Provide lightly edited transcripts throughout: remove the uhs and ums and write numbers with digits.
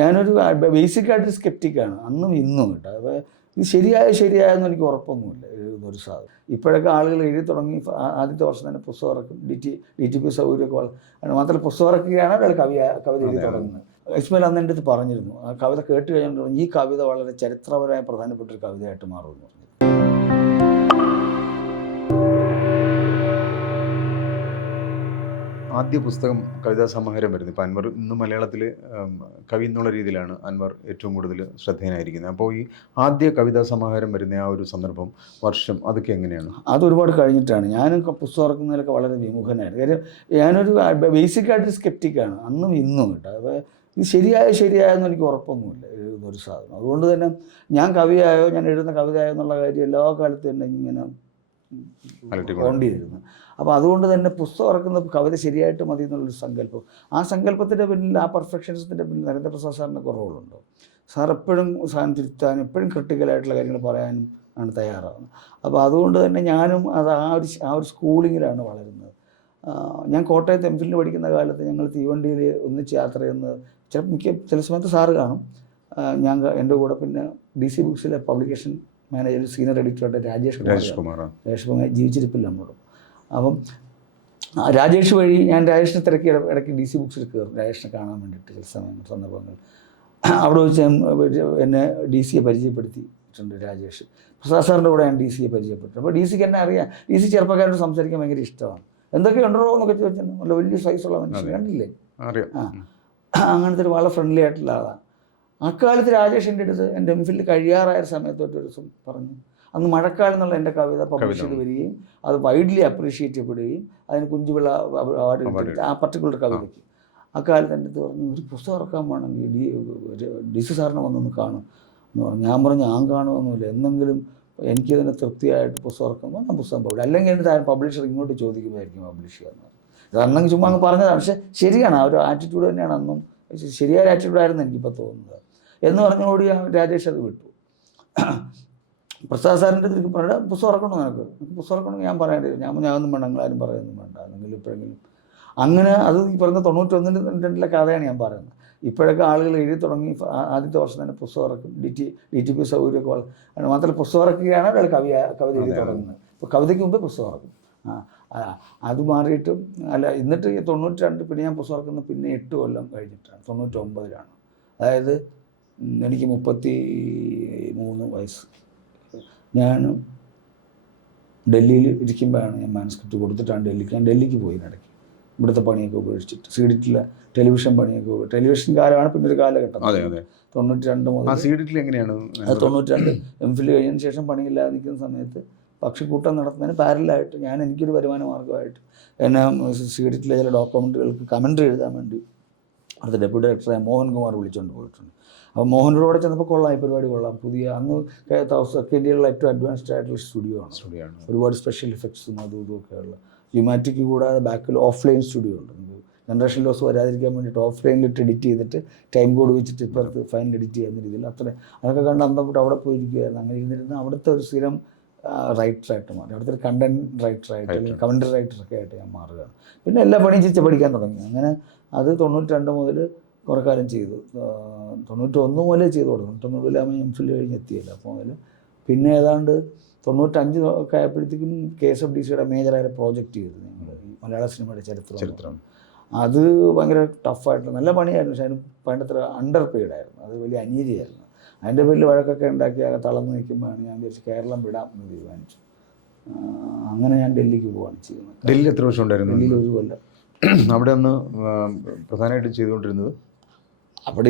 ഞാനൊരു ബേസിക്കായിട്ടൊരു സ്കെപ്റ്റിക്കാണ് അന്നും ഇന്നും കേട്ടോ. അപ്പോൾ ഇത് ശരിയായെന്ന് എനിക്ക് ഉറപ്പൊന്നുമില്ല എഴുതുന്നൊരു സാധനം. ഇപ്പോഴൊക്കെ ആളുകൾ എഴുതി തുടങ്ങി ആദ്യത്തെ വർഷം തന്നെ പുസ്തകം ഇറക്കും. DTP സൗകര്യമൊക്കെ മാത്രമല്ല പുസ്തകം ഇറക്കുകയാണ് ഒരാൾ കവിത എഴുതി തുടങ്ങുന്നത്. ഇസ്മായിൽ അന്ന് എൻ്റെ അടുത്ത് പറഞ്ഞിരുന്നു, ആ കവിത കേട്ട് കഴിഞ്ഞിട്ട് ഈ കവിത വളരെ ചരിത്രപരമായി പ്രധാനപ്പെട്ട ഒരു കവിതയായിട്ട് മാറുമെന്ന് പറഞ്ഞു. ആദ്യ പുസ്തകം കവിതാ സമാഹാരം വരുന്നത്. ഇപ്പോൾ അൻവർ ഇന്ന് മലയാളത്തിൽ കവി എന്നുള്ള രീതിയിലാണ് അൻവർ ഏറ്റവും കൂടുതൽ ശ്രദ്ധേയനായിരിക്കുന്നത്. അപ്പോൾ ഈ ആദ്യ കവിതാ സമാഹാരം വരുന്ന ആ ഒരു സന്ദർഭം, വർഷം, അതൊക്കെ എങ്ങനെയാണ്? അതൊരുപാട് കഴിഞ്ഞിട്ടാണ്. ഞാനും പുസ്തകം ഇറക്കുന്നതിലൊക്കെ വളരെ വിമുഖനായിരുന്നു. കാര്യം ഞാനൊരു ബേസിക്കായിട്ടൊരു സ്കെപ്റ്റിക്കാണ് അന്നും ഇന്നും കേട്ടോ. അപ്പോൾ ഇത് ശരിയായെന്ന് എനിക്ക് ഉറപ്പൊന്നുമില്ല എഴുതുന്നൊരു സാധനം. അതുകൊണ്ട് തന്നെ ഞാൻ കവിയായോ ഞാൻ എഴുതുന്ന കവിതയായോ എന്നുള്ള കാര്യം എല്ലാ കാലത്തും തന്നെ ഇങ്ങനെ കൊണ്ടിരുന്നു. അപ്പോൾ അതുകൊണ്ട് തന്നെ പുസ്തകം ഇറക്കുന്ന കവിത ശരിയായിട്ട് മതി എന്നുള്ളൊരു സങ്കല്പം. ആ സങ്കല്പത്തിൻ്റെ പിന്നിൽ, ആ പെർഫെക്ഷൻസിൻ്റെ പിന്നിൽ നരേന്ദ്രപ്രസാദ് സാറിനൊക്കെ റോളുണ്ടോ. സാർ എപ്പോഴും സാധനം തിരുത്താനും എപ്പോഴും ക്രിട്ടിക്കലായിട്ടുള്ള കാര്യങ്ങൾ പറയാനും ആണ് തയ്യാറാവുന്നത്. അപ്പോൾ അതുകൊണ്ട് തന്നെ ഞാനും അത് ആ ഒരു സ്കൂളിങ്ങിലാണ് വളരുന്നത്. ഞാൻ കോട്ടയത്ത് MPhil പഠിക്കുന്ന കാലത്ത് ഞങ്ങൾ തീവണ്ടിയിൽ ഒന്നിച്ച് യാത്ര ചെയ്യുന്നത് ചില സമയത്ത് സാറ് കാണും. എൻ്റെ കൂടെ പിന്നെ DC ബുക്സിലെ പബ്ലിക്കേഷൻ മാനേജർ സീനിയർ എഡിറ്ററായിട്ട് രാജേഷ് കുമാർ ജീവിച്ചിരിപ്പില്ല നമ്മളും. അപ്പം രാജേഷ് വഴി ഞാൻ രാജേഷിനെ തിരക്കി ഇടയ്ക്ക് DC ബുക്സിൽ കയറും രാജേഷിനെ കാണാൻ വേണ്ടിയിട്ട് ചില സന്ദർഭങ്ങൾ. അവിടെ വെച്ച് എന്നെ DCയെ പരിചയപ്പെടുത്തിയിട്ടുണ്ട് രാജേഷ്. പ്രസാദ് സാറിൻ്റെ കൂടെ ഞാൻ DCയെ പരിചയപ്പെട്ടു. അപ്പോൾ DCക്ക് എന്നെ അറിയാം. DC ചെറുപ്പക്കാരോട് സംസാരിക്കാൻ ഭയങ്കര ഇഷ്ടമാണ്. എന്തൊക്കെ ഉണ്ടോ എന്നൊക്കെ ചോദിച്ചാൽ നല്ല വലിയ സൈസുള്ള മനുഷ്യൻ കണ്ടില്ലേ. അങ്ങനത്തെ ഒരു വളരെ ഫ്രണ്ട്ലി ആയിട്ടുള്ള ആളാണ്. അക്കാലത്ത് രാജേഷ് എൻ്റെ അടുത്ത് എൻ്റെ MPhil കഴിയാറായ സമയത്തൊരു ദിവസം പറഞ്ഞു, അന്ന് മഴക്കാലം എന്നുള്ള എൻ്റെ കവിത പബ്ലിഷ് ചെയ്ത് വരികയും അത് വൈഡ്ലി അപ്രീഷിയേറ്റ് ചെയ്യപ്പെടുകയും അതിന് കുഞ്ചുപിള്ള അവാർഡ് കിട്ടി ആ പർട്ടിക്കുലർ കവിതയ്ക്ക്. അക്കാലത്ത് എൻ്റെ അടുത്ത് പറഞ്ഞു, ഒരു പുസ്തകം ഇറക്കാൻ വേണമെങ്കിൽ DC സാറിനെ വന്നൊന്ന് കാണും എന്ന് പറഞ്ഞു. ഞാൻ പറഞ്ഞു, ഞാൻ കാണുമൊന്നുമില്ല, എന്തെങ്കിലും എനിക്കതിന് തൃപ്തിയായിട്ട് പുസ്തകം ഇറക്കുമ്പോൾ ഞാൻ പുസ്തകം പബ്ലിഷ്, അല്ലെങ്കിൽ എൻ്റെ പബ്ലിഷർ ഇങ്ങോട്ട് ചോദിക്കുമ്പോഴായിരിക്കും പബ്ലിഷ് ചെയ്യാമെന്ന്. അന്നെങ്കിൽ ചുമ്മാ അങ്ങ് പറഞ്ഞതാണ്. പക്ഷേ ശരിയാണ്, ആ ഒരു ആറ്റിറ്റ്യൂഡ് തന്നെയാണ് അന്നും ശരിയായ ആറ്റിറ്റ്യൂഡായിരുന്നു എനിക്കിപ്പോൾ തോന്നുന്നത് എന്ന് പറഞ്ഞുകൂടി രാജേഷ് അത് വിട്ടു. പ്രസാദ് സാറിൻ്റെ അടുത്ത് പറഞ്ഞ പുസ്തകം ഇറക്കണോ, നിനക്ക് പുസ്തകം ഇറക്കണമെങ്കിൽ ഞാൻ പറയേണ്ടി വരും. ഞാനൊന്നും വേണ്ട, നിങ്ങളാരും പറയുകയൊന്നും വേണ്ട, അല്ലെങ്കിൽ ഇപ്പോഴെങ്കിലും അങ്ങനെ. അത് ഈ പറഞ്ഞ 91-92 കഥയാണ് ഞാൻ പറയുന്നത്. ഇപ്പോഴൊക്കെ ആളുകൾ എഴുതി തുടങ്ങി ആദ്യത്തെ വർഷം തന്നെ പുസ്തകം ഇറക്കും. DTP സൗകര്യമൊക്കെ മാത്രമല്ല പുസ്തകം ഇറക്കുകയാണ് ഒരാൾ കവിത എഴുതി തുടങ്ങുന്നത്. ഇപ്പോൾ കവിതയ്ക്ക് മുമ്പേ പുസ്തകം ഇറക്കും. അത് മാറിയിട്ടും അല്ല, എന്നിട്ട് 92 പിന്നെ ഞാൻ പുസ്തകം ഇറക്കുന്നത് പിന്നെ 8 കൊല്ലം കഴിഞ്ഞിട്ടാണ്, 99-ലാണ്. അതായത് എനിക്ക് 33 വയസ്സ്. ഞാൻ ഡൽഹിയിൽ ഇരിക്കുമ്പോഴാണ് ഞാൻ മാനുസ്ക്രിപ്റ്റ് കൊടുത്തിട്ടാണ് ഞാൻ ഡൽഹിക്ക് പോയി ഇടയ്ക്ക്. ഇവിടുത്തെ പണിയൊക്കെ ഉപേക്ഷിച്ചിട്ട് സീഡിറ്റിലെ ടെലിവിഷൻ പണിയൊക്കെ ടെലിവിഷൻ കാലമാണ് പിന്നെ ഒരു കാലഘട്ടം. 92 മുതൽ എങ്ങനെയാണ് അത് 92 MPhil കഴിഞ്ഞതിന് ശേഷം പണിയില്ലാതെ നിൽക്കുന്ന സമയത്ത് പക്ഷിക്കൂട്ടം നടത്തുന്നതിന് പാരലായിട്ട് എനിക്കൊരു വരുമാന മാർഗ്ഗമായിട്ട് എന്നെ സീഡിറ്റിലെ ചില ഡോക്യുമെൻറ്റുകൾക്ക് കമൻട്രി എഴുതാൻ വേണ്ടി അടുത്ത ഡെപ്യൂട്ടി ഡയറക്ടറായ മോഹൻകുമാർ വിളിച്ചുകൊണ്ട് പോയിട്ടുണ്ട്. അപ്പോൾ മോഹൻ്റെ കൂടെ ചെന്നപ്പോൾ കൊള്ളാം, ഈ പരിപാടി കൊള്ളാം. പുതിയ അന്ന് ഇന്ത്യയിലുള്ള ഏറ്റവും അഡ്വാൻസ്ഡ് ആയിട്ടുള്ള സ്റ്റുഡിയോ ആണ്. ഒരുപാട് സ്പെഷ്യൽ ഇഫക്ട്സും അതും ഇതൊക്കെയുള്ള യുമാറ്റിക്ക് കൂടാതെ ബാക്കിൽ ഓഫ്ലൈൻ സ്റ്റുഡിയോ ഉണ്ട്. ജനറേഷൻ ലോസ് വരാതിരിക്കാൻ വേണ്ടിയിട്ട് ഓഫ്ലൈനിലിട്ട് എഡിറ്റ് ചെയ്തിട്ട് ടൈം കോഡ് വെച്ചിട്ട് ഇപ്പുറത്ത് ഫൈനൽ എഡിറ്റ് ചെയ്യുന്ന രീതിയിൽ അതൊക്കെ കണ്ട് അന്തപ്പെട്ട് അവിടെ പോയിരിക്കുകയായിരുന്നു. അങ്ങനെ ഇരുന്നിരുന്ന അവിടുത്തെ ഒരു സ്ഥിരം റൈറ്ററായിട്ട് മാറി. അവിടുത്തെ ഒരു കണ്ടൻറ് റൈറ്ററായിട്ട് അല്ലെങ്കിൽ കമൻട്രി റൈറ്ററൊക്കെ ആയിട്ട് ഞാൻ മാറുകയാണ്. പിന്നെ എല്ലാ പണിയും ചിരിച്ച് പഠിക്കാൻ തുടങ്ങി. അങ്ങനെ അത് 92 മുതൽ കുറേ കാലം ചെയ്തു. 91 മുതലേ ചെയ്തു തുടങ്ങും. 91 മുതലാകുമ്പോൾ MPhil കഴിഞ്ഞ് എത്തിയില്ല. അപ്പോൾ അതിൽ പിന്നെ ഏതാണ്ട് 95 ഒക്കെ ആയപ്പോഴത്തേക്കും KSFDCയുടെ മേജറായ പ്രോജക്റ്റ് ചെയ്തു ഞങ്ങൾ, മലയാള സിനിമയുടെ ചരിത്രം. അത് ഭയങ്കര ടഫായിട്ട് നല്ല പണിയായിരുന്നു. പക്ഷേ അതിന് വേണ്ടത്ര അണ്ടർ പെയ്ഡായിരുന്നു. അത് വലിയ അനീതിയായിരുന്നു. അതിൻ്റെ പേരിൽ വഴക്കൊക്കെ ഉണ്ടാക്കി തളർന്ന് നിൽക്കുമ്പോഴാണ് ഞാൻ വിചാരിച്ചു കേരളം വിടാം എന്ന് തീരുമാനിച്ചു. അങ്ങനെ ഞാൻ ഡൽഹിക്ക് പോവുകയാണ് ചെയ്യുന്നത്. ഡൽഹിയിൽ എത്ര വർഷം ഉണ്ടായിരുന്നു? ഡൽഹിയിൽ 1 കൊല്ലം. അവിടെ ഒന്ന് പ്രധാനമായിട്ടും ചെയ്തുകൊണ്ടിരുന്നത്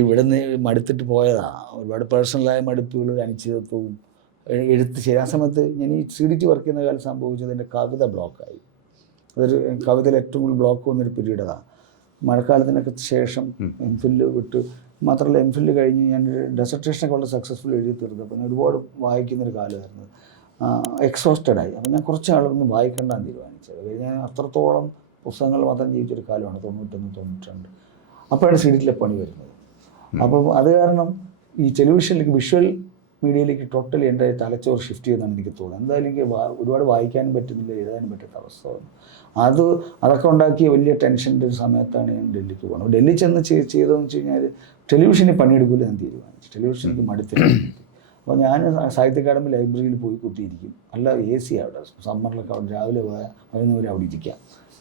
ഇവിടെ നിന്ന് മടുത്തിട്ട് പോയതാണ്. ഒരുപാട് പേഴ്സണലായ മടുപ്പുകൾ, അനിശ്ചിതത്വവും എഴുത്ത് ആ സമയത്ത് ഞാൻ ഈ CDT വർക്ക് ചെയ്യുന്ന കാലം സംഭവിച്ചത് എൻ്റെ കവിത ബ്ലോക്കായി. അതൊരു കവിതയിൽ ഏറ്റവും കൂടുതൽ ബ്ലോക്ക് വന്നൊരു പീരീഡാണ്. മഴക്കാലത്തിനൊക്കെ ശേഷം MPhil വിട്ട് മാത്രമല്ല MPhil കഴിഞ്ഞ് ഞാൻ ഡെസർട്ടേഷനൊക്കെ വളരെ സക്സസ്ഫുൾ എഴുതി തീർന്നു. അപ്പം ഞാൻ ഒരുപാട് വായിക്കുന്നൊരു കാലമായിരുന്നു. എക്സോസ്റ്റഡായി. അപ്പം ഞാൻ കുറച്ച് ആളൊന്നും വായിക്കേണ്ടെന്ന് തീരുമാനിച്ചത്. ഞാൻ അത്രത്തോളം പുസ്തകങ്ങൾ മാത്രം ജീവിച്ചൊരു കാലമാണ് 91-92. അപ്പോഴാണ് CDTയിലെ പണി വരുന്നത്. അപ്പം അത് കാരണം ഈ ടെലിവിഷനിലേക്ക് വിഷ്വൽ മീഡിയയിലേക്ക് ടോട്ടലി എൻ്റെ തലച്ചോറ് ഷിഫ്റ്റ് ചെയ്യുന്നതാണ് എനിക്ക് തോന്നുന്നത്. എന്തായാലും എനിക്ക് ഒരുപാട് വായിക്കാനും പറ്റുന്നില്ല, എഴുതാനും പറ്റാത്ത അവസ്ഥ വന്നു. അതൊക്കെ ഉണ്ടാക്കിയ വലിയ ടെൻഷൻ്റെ ഒരു സമയത്താണ് ഞാൻ ഡൽഹിക്ക് പോകുന്നത്. ഡൽഹി ചെന്ന് ചെയ്തതെന്ന് വെച്ച് കഴിഞ്ഞാൽ ടെലിവിഷനിൽ പണിയെടുക്കില്ല ഞാൻ തീരുമാനിച്ചു. ടെലിവിഷൻ എനിക്ക് മടുത്തില്ല. അപ്പോൾ ഞാൻ സാഹിത്യ അക്കാദമി ലൈബ്രറിയിൽ പോയി കുത്തിയിരിക്കും. നല്ല AC അവിടെ, സമ്മറിലൊക്കെ അവിടെ രാവിലെ പോയാൽ വൈകുന്നേരം അവിടെ ഇരിക്കാം.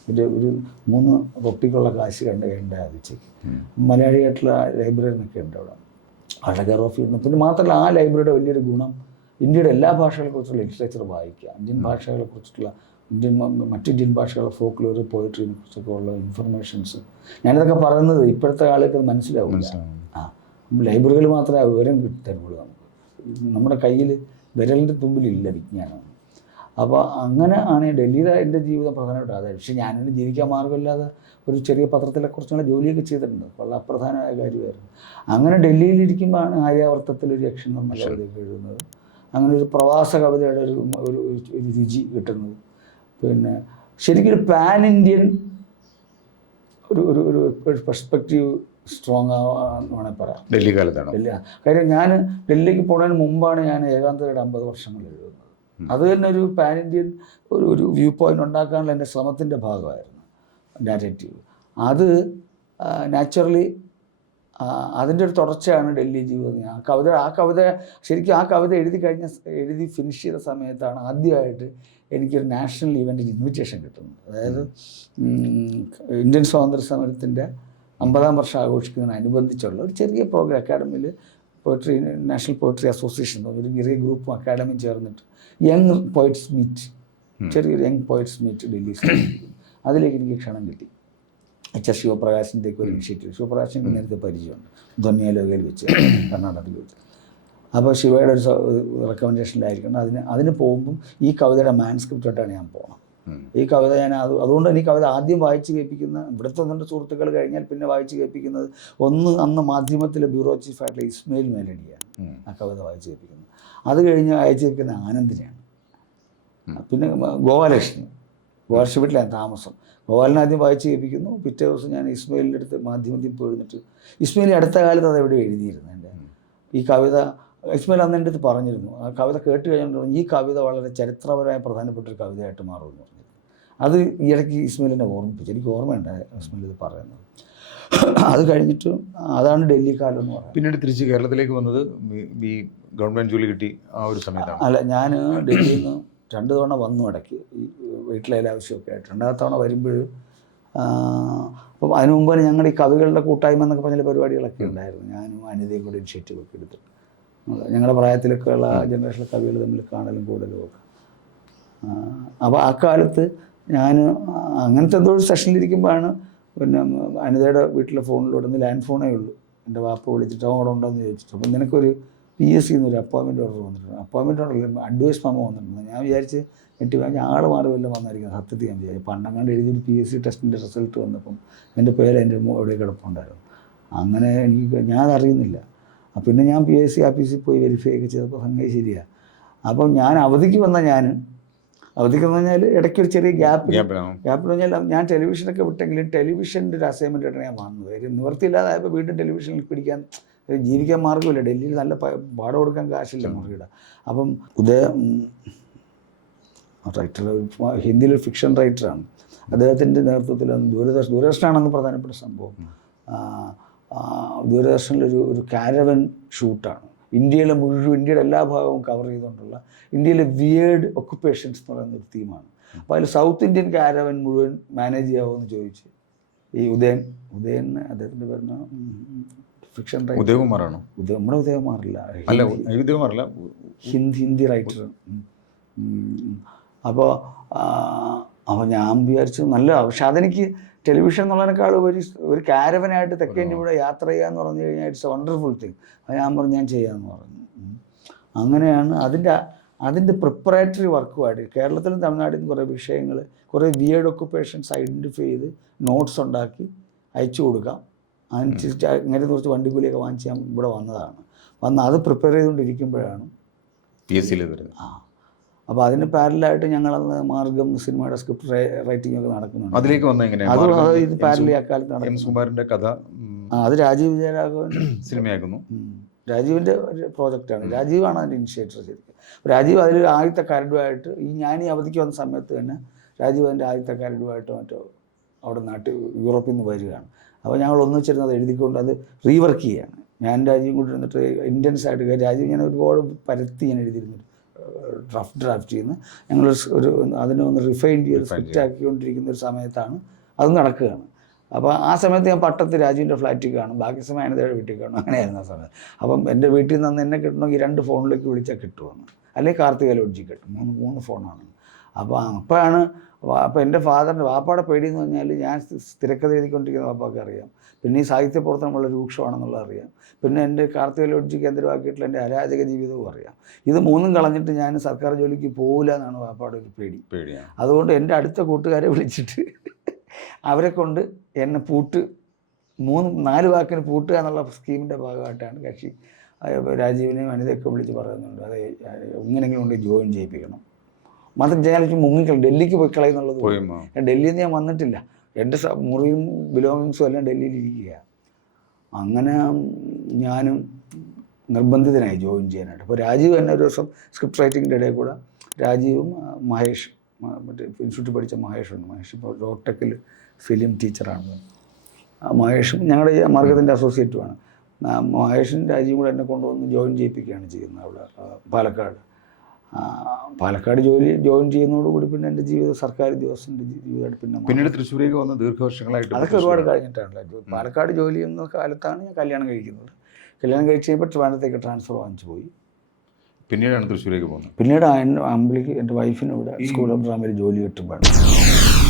ഒരു 3 റൊട്ടിക്കുള്ള കാശ് കണ്ട ആദ്യത്തേക്ക് മലയാളിയായിട്ടുള്ള ലൈബ്രറിനൊക്കെ ഉണ്ട് അവിടെ, വളരെ കെയർ ഓഫ് ചെയ്യുന്നു. പിന്നെ മാത്രമല്ല ആ ലൈബ്രറിയുടെ വലിയൊരു ഗുണം ഇന്ത്യയുടെ എല്ലാ ഭാഷകളെക്കുറിച്ചുള്ള ലിറ്ററേച്ചർ വായിക്കുക, ഇന്ത്യൻ ഭാഷകളെക്കുറിച്ചിട്ടുള്ള മറ്റ് ഇന്ത്യൻ ഭാഷകളുടെ ഫോക്ലോർ, പോയിട്രീനെ കുറിച്ചൊക്കെ ഉള്ള ഇൻഫർമേഷൻസ്. ഞാനിതൊക്കെ പറയുന്നത് ഇപ്പോഴത്തെ ആളുകൾക്ക് മനസ്സിലാവില്ല. ലൈബ്രറികൾ മാത്രമേ വിവരം തരുള്ളൂ. നമ്മുടെ കയ്യിൽ വിരലിൻ്റെ തുമ്പിലില്ല വിജ്ഞാനം. അപ്പോൾ അങ്ങനെ ആണ് ഡൽഹിയിലെ എൻ്റെ ജീവിതം പ്രധാനമായിട്ട് അതായത്. പക്ഷേ ഞാനിന് ജീവിക്കാൻ മാർഗ്ഗമില്ലാതെ ഒരു ചെറിയ പത്രത്തിലെക്കുറിച്ചുള്ള ജോലിയൊക്കെ ചെയ്തിട്ടുണ്ട്. വളരെ അപ്രധാനമായ കാര്യമായിരുന്നു. അങ്ങനെ ഡൽഹിയിലിരിക്കുമ്പോഴാണ് ആര്യാവർത്തത്തിലൊരു യക്ഷണം നല്ല കവിതയൊക്കെ എഴുതുന്നത്. അങ്ങനെ ഒരു പ്രവാസ കവിതയുടെ ഒരു രുചി കിട്ടുന്നത്. പിന്നെ ശരിക്കും ഒരു പാൻ ഇന്ത്യൻ ഒരു പെർസ്പെക്റ്റീവ് സ്ട്രോങ് ആണെന്ന് വേണമെങ്കിൽ പറയാം. ഡൽഹി കാലത്താണ്. കാര്യം ഞാൻ ഡൽഹിക്ക് പോകുന്നതിന് മുമ്പാണ് ഞാൻ ഏകാന്തതയുടെ 50 വർഷങ്ങൾ എഴുതുന്നത്. അത് തന്നെ ഒരു പാൻ ഇന്ത്യൻ ഒരു വ്യൂ പോയിൻ്റ് ഉണ്ടാക്കാനുള്ള എൻ്റെ ശ്രമത്തിൻ്റെ ഭാഗമായിരുന്നു നാരേറ്റീവ്. അത് നാച്ചുറലി അതിൻ്റെ ഒരു തുടർച്ചയാണ് ഡൽഹി ജീവിതം. ആ കവിത ശരിക്കും ആ കവിത എഴുതി ഫിനിഷ് ചെയ്ത സമയത്താണ് ആദ്യമായിട്ട് എനിക്കൊരു നാഷണൽ ഇവൻറ്റിന് ഇൻവിറ്റേഷൻ കിട്ടുന്നത്. അതായത് ഇന്ത്യൻ സ്വാതന്ത്ര്യ സമരത്തിൻ്റെ 50-ാം വർഷം ആഘോഷിക്കുന്നതിനനുബന്ധിച്ചുള്ള ഒരു ചെറിയ പ്രോഗ്രാം അക്കാഡമിയിൽ പോയട്രി, നാഷണൽ പോയട്രി അസോസിയേഷൻ ഒരു ചെറിയ ഗ്രൂപ്പും അക്കാഡമിയും ചേർന്നിട്ട് യങ് പോയിറ്റ്സ് മീറ്റ്, ചെറിയൊരു യങ് പോയിറ്റ്സ് മീറ്റ് ഡൽഹി. അതിലേക്ക് എനിക്ക് ക്ഷണം കിട്ടി. HR ശിവപ്രകാശിൻ്റെയൊക്കെ ഒരു ഇനിഷ്യേറ്റീവ്. ശിവപ്രകാശിൻ്റെ നേരത്തെ പരിചയമുണ്ട്, ധ്വനിയാലോകയിൽ വെച്ച്, കർണാടകത്തിൽ വെച്ച്. അപ്പോൾ ശിവയുടെ ഒരു റെക്കമെൻഡേഷനിലായിരിക്കണം. അതിന് പോകുമ്പം ഈ കവിതയുടെ മാൻസ്ക്രിപ്റ്റായിട്ടാണ് ഞാൻ പോകണം. ഈ കവിത ഞാൻ അതുകൊണ്ട് ഈ കവിത ആദ്യം വായിച്ച് കേൾപ്പിക്കുന്ന ഇവിടുത്തെ 2 സുഹൃത്തുക്കൾ കഴിഞ്ഞാൽ പിന്നെ വായിച്ച് കേൾപ്പിക്കുന്നത് അന്ന് മാധ്യമത്തിലെ ബ്യൂറോ ചീഫായിട്ടുള്ള ഇസ്മയിൽ മേലടിയാണ് ആ കവിത വായിച്ച് കേൾപ്പിക്കുന്നത്. അത് കഴിഞ്ഞ് വായിച്ച് കേൾപ്പിക്കുന്ന ആനന്ദിനെയാണ്. പിന്നെ ഗോപാലകൃഷ്ണൻ വീട്ടിലാണ് താമസം. ഗോപാലിനെ ആദ്യം വായിച്ച് കേൾപ്പിക്കുന്നു. പിറ്റേ ദിവസം ഞാൻ ഇസ്മയിലിൻ്റെ അടുത്ത് മാധ്യമത്തിൽ പോയിരുന്നിട്ട് ഇസ്മയിൽ അടുത്ത കാലത്ത് അത് എവിടെ എഴുതിയിരുന്നു എൻ്റെ ഈ കവിത. ഇസ്മയിൽ അന്ന് എൻ്റെ അടുത്ത് പറഞ്ഞിരുന്നു, ആ കവിത കേട്ട് കഴിഞ്ഞിട്ട് ഈ കവിത വളരെ ചരിത്രപരമായ പ്രധാനപ്പെട്ടൊരു കവിതയായിട്ട് മാറുമെന്ന് പറഞ്ഞിരുന്നു. അത് ഈ ഇടയ്ക്ക് ഇസ്മയിലിനെ ഓർമ്മിപ്പിച്ചു. എനിക്ക് ഓർമ്മയുണ്ടായി ഇസ്മയിൽ ഇത് പറയുന്നത്. അത് കഴിഞ്ഞിട്ട് അതാണ് ഡൽഹി കാലം എന്ന് പറയുന്നത്. പിന്നീട് തിരിച്ച് കേരളത്തിലേക്ക് വന്നത് ഈ ഗവൺമെൻറ് ജോലി കിട്ടി ആ ഒരു സമയത്താണ്. അല്ല, ഞാൻ ഡൽഹിയിൽ നിന്ന് 2 തവണ വന്നു ഇടയ്ക്ക് ഈ വീട്ടിലെ എല്ലാ ആവശ്യമൊക്കെ ആയിട്ട്. 2ാമത്തെ തവണ വരുമ്പോൾ അപ്പം അതിനു മുമ്പ് ഞങ്ങൾ ഈ കവികളുടെ കൂട്ടായ്മ എന്നൊക്കെ പറഞ്ഞ പരിപാടികളൊക്കെ ഉണ്ടായിരുന്നു. ഞാനും അനിതയും കൂടെ ഇനിഷ്യേറ്റീവ് ഒക്കെ എടുത്തിട്ട് ഞങ്ങളുടെ പ്രായത്തിലൊക്കെ ഉള്ള ജനറേഷനിലെ കവികൾ തമ്മിൽ കാണലും കൂടലും ഒക്കെ. അപ്പോൾ ആ കാലത്ത് ഞാൻ അങ്ങനത്തെ എന്തോ ഒരു സെഷനിലിരിക്കുമ്പോഴാണ് പിന്നെ അനിതയുടെ വീട്ടിലെ ഫോണിലൂടെ ലാൻഡ് ഫോണേ ഉള്ളൂ. എൻ്റെ വാപ്പ വിളിച്ചിട്ട് അവിടെ ഉണ്ടോയെന്ന് ചോദിച്ചിട്ട്, അപ്പം നിനക്കൊരു PSC എന്നൊരു അപ്പോയിൻമെൻറ്റ് ഓർഡർ വന്നിട്ടുണ്ട്. അപ്പോയിൻമെൻറ്റ് ഓർഡർ അഡ്വൈസ് മെമ്മോ വന്നിട്ടുണ്ട്. ഞാൻ വിചാരിച്ച് ആൾ മാറി വല്ലതും വന്നായിരിക്കും. സത്യത്തിൽ ഞാൻ വിചാരിച്ചു പണ്ടങ്ങാണ്ട് എഴുതിയൊരു PSC ടെസ്റ്റിൻ്റെ റിസൾട്ട് വന്നപ്പം എൻ്റെ പേര് എൻ്റെ എവിടെ കിടപ്പുണ്ടായിരുന്നു. അങ്ങനെ ഞാൻ അറിയുന്നില്ല. പിന്നെ ഞാൻ PSC ഓഫീസിൽ പോയി വെരിഫൈ ഒക്കെ ചെയ്തപ്പോൾ സംഗതി ശരിയാണ്. അപ്പം ഞാൻ അവധിക്ക് എന്ന് പറഞ്ഞാൽ ഇടയ്ക്കൊരു ചെറിയ ഗ്യാപ്പ് പറഞ്ഞാൽ ഞാൻ ടെലിവിഷനൊക്കെ വിട്ടെങ്കിലും ടെലിവിഷൻ്റെ ഒരു അസൈൻമെൻറ്റായിട്ടാണ് ഞാൻ വന്നത്. നിവൃത്തിയില്ലാതായപ്പോൾ വീണ്ടും ടെലിവിഷനിൽ പിടിക്കാൻ ജീവിക്കാൻ മാർഗ്ഗമില്ല. ഡൽഹിയിൽ നല്ല പാഠം കൊടുക്കാൻ കാശില്ല മുറിയുടെ. അപ്പം റൈറ്റർ, ഹിന്ദിയിലൊരു ഫിക്ഷൻ റൈറ്ററാണ്. അദ്ദേഹത്തിൻ്റെ നേതൃത്വത്തിൽ ദൂരദർശനാണെന്ന് പ്രധാനപ്പെട്ട സംഭവം. ദൂരദർശനിലൊരു കാരവൻ ഷൂട്ടാണ്. ഇന്ത്യയുടെ എല്ലാ ഭാഗവും കവർ ചെയ്തുകൊണ്ടുള്ള ഇന്ത്യയിലെ വിയേർഡ് ഒക്കുപ്പേഷൻസ് എന്ന് പറയുന്ന ഒരു തീമാണ്. അപ്പോൾ അതിൽ സൗത്ത് ഇന്ത്യൻ കാരവൻ മുഴുവൻ മാനേജ് ചെയ്യാമോ ചോദിച്ച് ഈ ഉദയൻ അദ്ദേഹത്തിൻ്റെ പേരുന്ന ഫിക്ഷൻ റൈറ്റർ ഉദയകുമാറാണോ? നമ്മുടെ ഉദയകുമാറില്ല, ഹിന്ദി റൈറ്റർ. അപ്പോൾ ഞാൻ വിചാരിച്ചു നല്ല. പക്ഷെ അതെനിക്ക് ടെലിവിഷൻ എന്നുള്ളതിനേക്കാൾ ഒരു കാരവനായിട്ട് തെക്കേ ഇന്ത്യയുടെ യാത്ര ചെയ്യുക എന്ന് പറഞ്ഞു കഴിഞ്ഞാൽ ഇറ്റ്സ് എ വണ്ടർഫുൾ തിങ്. അത് ഞാൻ പറഞ്ഞു ഞാൻ ചെയ്യാമെന്ന് പറഞ്ഞു. അങ്ങനെയാണ് അതിൻ്റെ പ്രിപ്പറേറ്ററി വർക്കുമായിട്ട് കേരളത്തിലും തമിഴ്നാട്ടിലും കുറേ വിഷയങ്ങൾ, കുറേ വിയേർഡ് ഒക്കുപ്പേഷൻസ് ഐഡൻറ്റിഫൈ ചെയ്ത് നോട്ട്സ് ഉണ്ടാക്കി അയച്ചു കൊടുക്കാം. അതിനനുസരിച്ച് ഇങ്ങനെ കുറച്ച് വണ്ടിക്കൂലിയൊക്കെ വാങ്ങിച്ച് ഞാൻ ഇവിടെ വന്നതാണ്. അത് പ്രിപ്പയർ ചെയ്തുകൊണ്ടിരിക്കുമ്പോഴാണ് PSC വരുന്നത്. അപ്പോൾ അതിന് പാരലായിട്ട് ഞങ്ങളന്ന് മാർഗം സിനിമയുടെ സ്ക്രിപ്റ്റ് റൈറ്റിംഗ് ഒക്കെ നടക്കുന്നുണ്ട്. അതിലേക്ക് വന്ന ഇത് പാരലി അക്കാലത്ത് സുകുമാരൻ്റെ കഥ അത് രാജീവ് വിജയരാഘവൻ സിനിമയാക്കുന്നു. രാജീവിൻ്റെ ഒരു പ്രോജക്റ്റാണ്. രാജീവാണ് അതിൻ്റെ ഇനിഷ്യേറ്റർ ശരിക്കും. രാജീവ് അതിൽ ആദ്യത്തെ കരടുമായിട്ട് ഞാൻ ഈ അവധിക്ക് വന്ന സമയത്ത് തന്നെ രാജീവ് അതിൻ്റെ ആദ്യത്തെ കരടുമായിട്ട് മറ്റോ അവിടെ നാട്ടിൽ യൂറോപ്പിൽ നിന്ന് വരികയാണ്. അപ്പോൾ ഞങ്ങൾ ഒന്നിച്ചിരുന്നത് എഴുതിക്കൊണ്ട് അത് റീവർക്ക് ചെയ്യുകയാണ്. ഞാൻ രാജീവ് കൂടി ഇരുന്നിട്ട് ഇൻറ്റൻസ് ആയിട്ട് രാജീവ് ഞാൻ ഒരുപാട് പരത്തി ഞാൻ എഴുതിയിരുന്നു, ഡ്രാഫ്റ്റ് ചെയ്യുന്നു. ഞങ്ങൾ ഒരു അതിനെ ഒന്ന് റിഫൈൻ ചെയ്ത് സ്ക്രിപ്റ്റ് ആക്കിക്കൊണ്ടിരിക്കുന്ന ഒരു സമയത്താണ് അത് നടക്കുകയാണ്. അപ്പോൾ ആ സമയത്ത് ഞാൻ പട്ടത്ത് രാജുവിൻ്റെ ഫ്ലാറ്റിൽ കാണും, ബാക്കി സമയം അനിതയുടെ വീട്ടിൽ കാണും. അങ്ങനെയായിരുന്നു ആ സമയത്ത്. അപ്പം എൻ്റെ വീട്ടിൽ നിന്ന് എന്നെ കിട്ടണമെങ്കിൽ 2 ഫോണിലേക്ക് വിളിച്ചാൽ കിട്ടുമെന്ന്, അല്ലെങ്കിൽ കാർത്തിക ലോഡ്ജിൽ കിട്ടും. 3 ഫോണാണ്. അപ്പോഴാണ് അപ്പോൾ എൻ്റെ ഫാദറിൻ്റെ വാപ്പാടെ പേടിയെന്ന് പറഞ്ഞാൽ ഞാൻ തിരക്കഥ എഴുതിക്കൊണ്ടിരിക്കുന്ന വാപ്പാക്ക് അറിയാം, പിന്നെ ഈ സാഹിത്യ പ്രവർത്തനം വളരെ രൂക്ഷമാണെന്നുള്ളത് അറിയാം, പിന്നെ എൻ്റെ കാർത്തിക ലോഡ്ജി കേന്ദ്രമാക്കിയിട്ടുള്ള എൻ്റെ അരാജക ജീവിതവും അറിയാം. ഇത് 3 കളഞ്ഞിട്ട് ഞാൻ സർക്കാർ ജോലിക്ക് പോകില്ല എന്നാണ് വാപ്പാടെ ഒരു പേടിയാണ്. അതുകൊണ്ട് എൻ്റെ അടുത്ത കൂട്ടുകാരെ വിളിച്ചിട്ട് അവരെ കൊണ്ട് എന്നെ 3-4 വാക്കിന് പൂട്ടുക എന്നുള്ള സ്കീമിൻ്റെ ഭാഗമായിട്ടാണ് കക്ഷി രാജീവിനെയും അനിതയൊക്കെ വിളിച്ച് പറയുന്നുണ്ട്, അതെ ഇങ്ങനെങ്കിലും കൊണ്ട് ജോയിൻ ചെയ്യിപ്പിക്കണം. മാത്രം ഞാൻ മുങ്ങിക്കളി ഡൽഹിക്ക് പോയി കളയുന്നുള്ളത്. ഡൽഹിയിൽ നിന്ന് ഞാൻ വന്നിട്ടില്ല, എൻ്റെ മുറിയും ബിലോങ്ങിങ്സും എല്ലാം ഡൽഹിയിൽ ഇരിക്കുകയാണ്. അങ്ങനെ ഞാനും നിർബന്ധിതനായി ജോയിൻ ചെയ്യാനായിട്ട്. അപ്പോൾ രാജീവ് തന്നെ ഒരു ദിവസം സ്ക്രിപ്റ്റ് റൈറ്റിങ്ങിൻ്റെ ഇടയിൽ കൂടെ രാജീവും മഹേഷ്, മറ്റേ ഇൻസ്റ്റിറ്റ്യൂട്ടിൽ പഠിച്ച മഹേഷുണ്ട്, മഹേഷ് ഇപ്പോൾ റോട്ടക്കിൽ ഫിലിം ടീച്ചറാണ്. മഹേഷും ഞങ്ങളുടെ മാർഗത്തിൻ്റെ അസോസിയേറ്റുമാണ്. മഹേഷും രാജീവും കൂടെ എന്നെ കൊണ്ടുവന്ന് ജോയിൻ ചെയ്യിപ്പിക്കുകയാണ് ചെയ്യുന്നത് അവിടെ പാലക്കാട് ജോയിൻ ചെയ്യുന്നതോടുകൂടി പിന്നെ എൻ്റെ ജീവിതം സർക്കാർ ഉദ്യോഗസ്ഥൻ്റെ ജീവിതമായിട്ട് പിന്നീട് തൃശ്ശൂരേക്ക് വന്ന് ദീർഘവർഷങ്ങളായിട്ട് അതൊക്കെ ഒരുപാട് കഴിഞ്ഞിട്ടാണല്ലോ. പാലക്കാട് ജോലി ചെയ്യുന്ന കാലത്താണ് ഞാൻ കല്യാണം കഴിക്കുന്നത്. കല്യാണം കഴിച്ച് കഴിയുമ്പോൾ ട്രിവാൻഡ്രത്തേക്ക് ട്രാൻസ്ഫർ വാങ്ങിച്ചു പോയി. പിന്നീടാണ് തൃശ്ശൂരേക്ക് പോകുന്നത്. പിന്നീട് അമ്പലിക്ക് എൻ്റെ വൈഫിന് ഇവിടെ സ്കൂൾ ഓഫ് ഡ്രാമയിൽ ജോലി കിട്ടുമ്പോഴാണ്